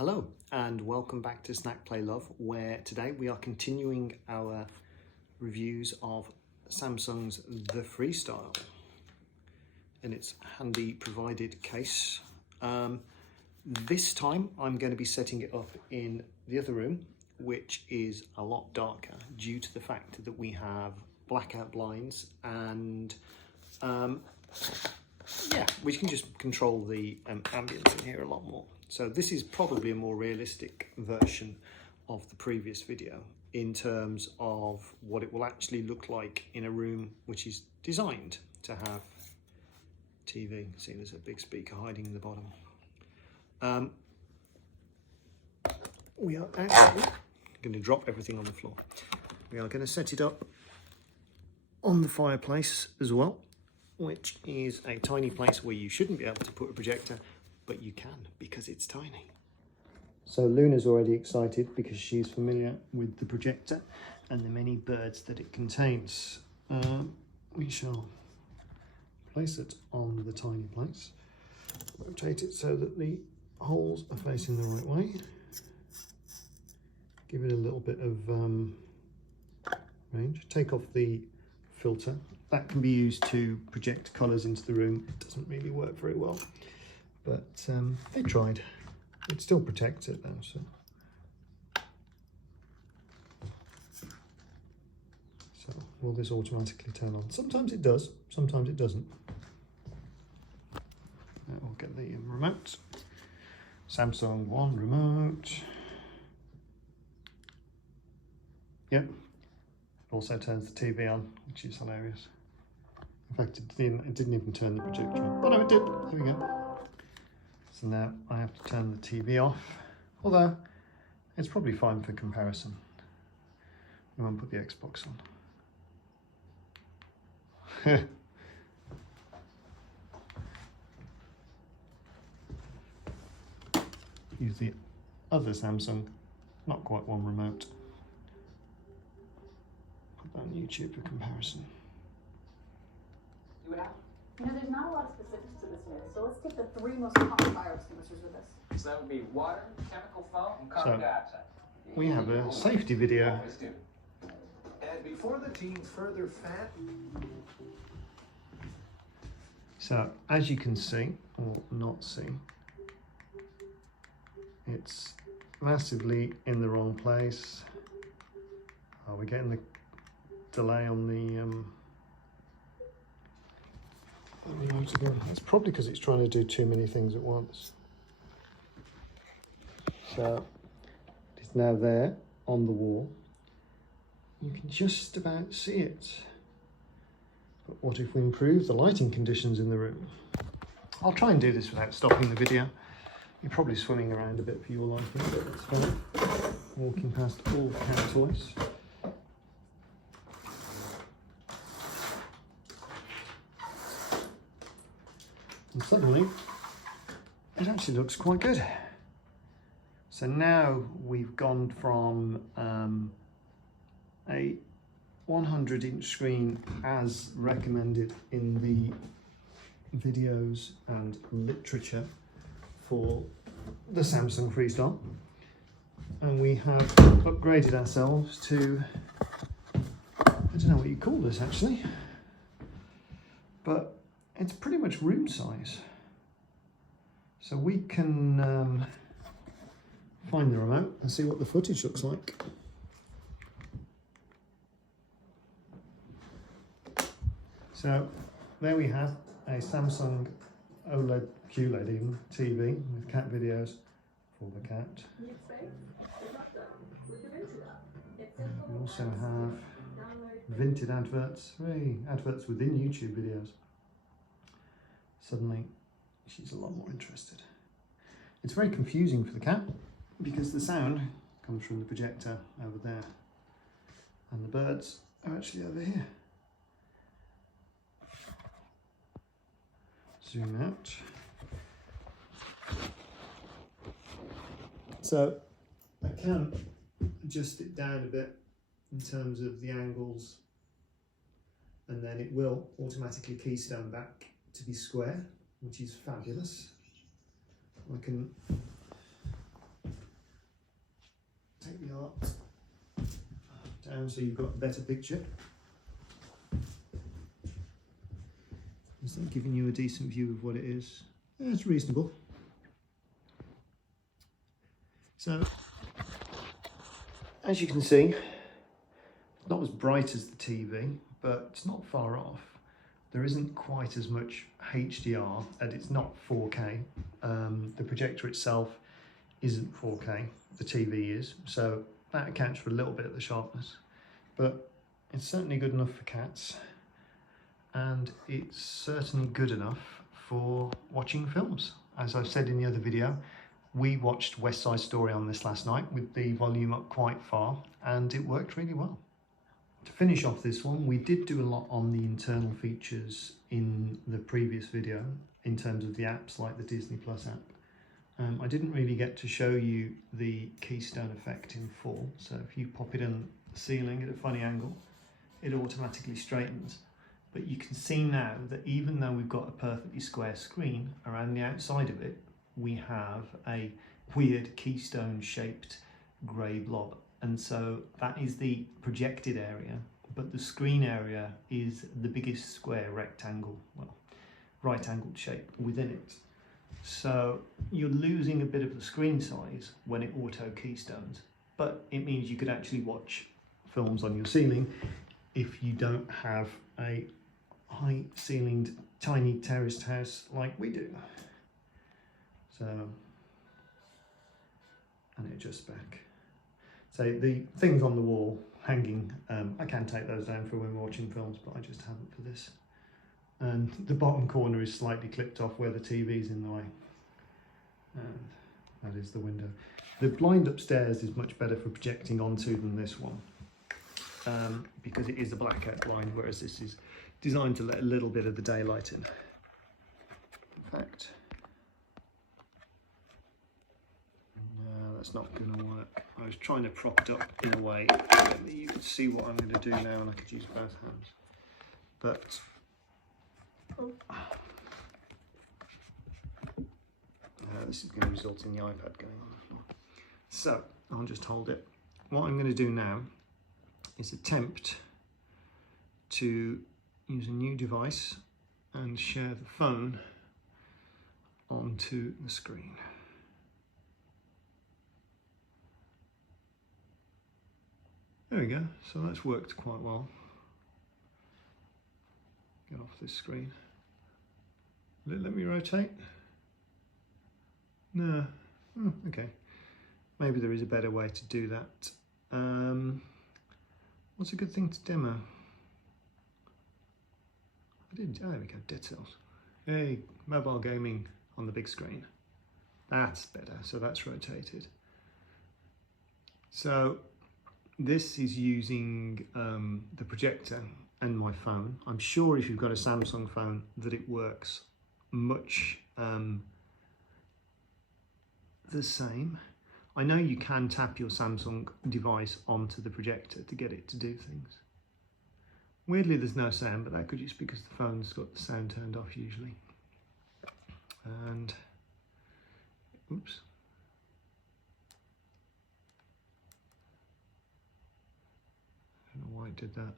Hello and welcome back to Snack Play Love, where today we are continuing our reviews of Samsung's the Freestyle in its handy provided case. This time I'm going to be setting it up in the other room, which is a lot darker due to the fact that we have blackout blinds and we can just control the ambience in here a lot more. So this is probably a more realistic version of the previous video in terms of what it will actually look like in a room which is designed to have TV. See, there's a big speaker hiding in the bottom. We are actually going to drop everything on the floor. We are going to set it up on the fireplace as well, which is a tiny place where you shouldn't be able to put a projector, but you can because it's tiny. So Luna's already excited because she's familiar with the projector and the many birds that it contains. We shall place it on the tiny place, rotate it so that the holes are facing the right way, give it a little bit of range, take off the filter. That can be used to project colours into the room. It doesn't really work very well, but they tried. It still protects it though. So will this automatically turn on? Sometimes it does, sometimes it doesn't. We'll get the remote. Samsung One remote. Yep. Also turns the TV on, which is hilarious. In fact, it didn't even turn the projector on. Oh no, it did. There we go. So now I have to turn the TV off, although it's probably fine for comparison. We won't put the Xbox on. Use the other Samsung, not quite one remote. Put that on YouTube for comparison. Do it out. You know, there's not a lot of specifics to this myth, so let's take the three most common fire extinguishers with us. So that would be water, chemical foam, and carbon dioxide. We have a safety video. Always do. And before the team further fat. So as you can see, or not see, it's massively in the wrong place. Oh, we're getting the delay on the remote again. It's probably because it's trying to do too many things at once. So it's now there on the wall. You can just about see it. But what if we improve the lighting conditions in the room? I'll try and do this without stopping the video. You're probably swimming around a bit for your liking, but it's fine. Walking past all cat toys. And suddenly, it actually looks quite good. So now we've gone from a 100-inch screen as recommended in the videos and literature for the Samsung Freestyle, and we have upgraded ourselves to, I don't know what you call this actually, but it's pretty much room size. So we can find the remote and see what the footage looks like. So there we have a Samsung OLED QLED even TV with cat videos for the cat. We also have vintage adverts, adverts within YouTube videos. Suddenly she's a lot more interested. It's very confusing for the cat because the sound comes from the projector over there and the birds are actually over here. Zoom out. So I can adjust it down a bit in terms of the angles, and then it will automatically keystone back to be square, which is fabulous. I can the art down so you've got a better picture. Is that giving you a decent view of what it is? Yeah, it's reasonable. So, as you can see, not as bright as the TV, but it's not far off. There isn't quite as much HDR, and it's not 4K. The projector itself isn't 4K, the TV is, so that accounts for a little bit of the sharpness. But it's certainly good enough for cats, and it's certainly good enough for watching films. As I've said in the other video, we watched West Side Story on this last night with the volume up quite far, and it worked really well. To finish off this one, we did do a lot on the internal features in the previous video in terms of the apps like the Disney Plus app. I didn't really get to show you the Keystone effect in full, so if you pop it in the ceiling at a funny angle, it automatically straightens. But you can see now that even though we've got a perfectly square screen, around the outside of it, we have a weird Keystone shaped grey blob. And so that is the projected area, but the screen area is the biggest square rectangle, well, right-angled shape within it. So you're losing a bit of the screen size when it auto keystones, but it means you could actually watch films on your ceiling if you don't have a high ceilinged tiny terraced house like we do. So, and it adjusts back. So the things on the wall hanging, I can take those down for when we're watching films, but I just haven't for this. And the bottom corner is slightly clipped off where the TV's in the way. And that is the window. The blind upstairs is much better for projecting onto than this one, because it is a blackout blind, whereas this is designed to let a little bit of the daylight in. In fact, no, that's not going to work. I was trying to prop it up in a way that you could see what I'm going to do now, and I could use both hands. But this is going to result in the iPad going on the floor. So I'll just hold it. What I'm going to do now is attempt to use a new device and share the phone onto the screen. There we go, so that's worked quite well. Get off this screen. Will it let me rotate? No. Oh, okay. Maybe there is a better way to do that. What's a good thing to demo? I didn't. Oh, there we go. Dead Cells. Hey, mobile gaming on the big screen. That's better. So that's rotated. So this is using the projector and my phone. I'm sure if you've got a Samsung phone that it works much the same. I know you can tap your Samsung device onto the projector to get it to do things. Weirdly, there's no sound, but that could just be because the phone's got the sound turned off usually. And, oops. I don't know why it did that.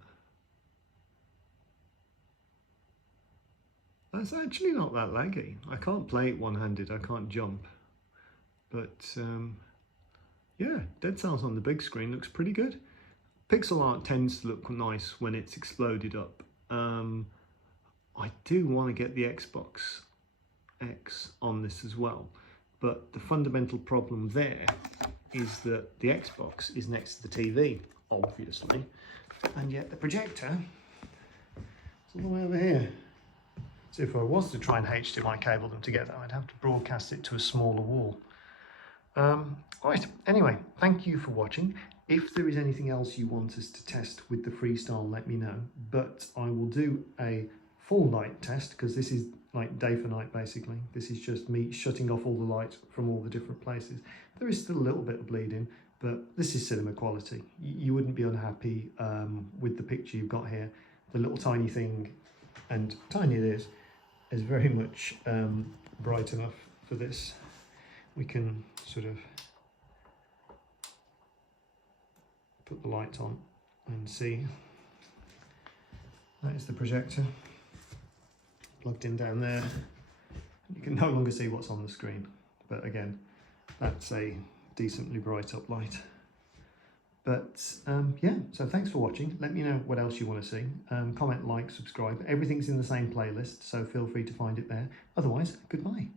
That's actually not that laggy. I can't play it one-handed, I can't jump. But yeah, Dead Cells on the big screen looks pretty good. Pixel art tends to look nice when it's exploded up. I do want to get the Xbox X on this as well, but the fundamental problem there is that the Xbox is next to the TV, obviously, and yet the projector is all the way over here. So if I was to try and HDMI cable them together, I'd have to broadcast it to a smaller wall. Right, anyway, thank you for watching. If there is anything else you want us to test with the Freestyle, let me know. But I will do a full night test, because this is like day for night basically. This is just me shutting off all the light from all the different places. There is still a little bit of bleeding, but this is cinema quality. You wouldn't be unhappy with the picture you've got here. The little tiny thing, and tiny it is very much bright enough for this. We can sort of put the light on and see. That is the projector plugged in down there. You can no longer see what's on the screen, but again, that's a decently bright up light. But yeah, so thanks for watching. Let me know what else you want to see. Comment, like, subscribe. Everything's in the same playlist, so feel free to find it there. Otherwise, goodbye.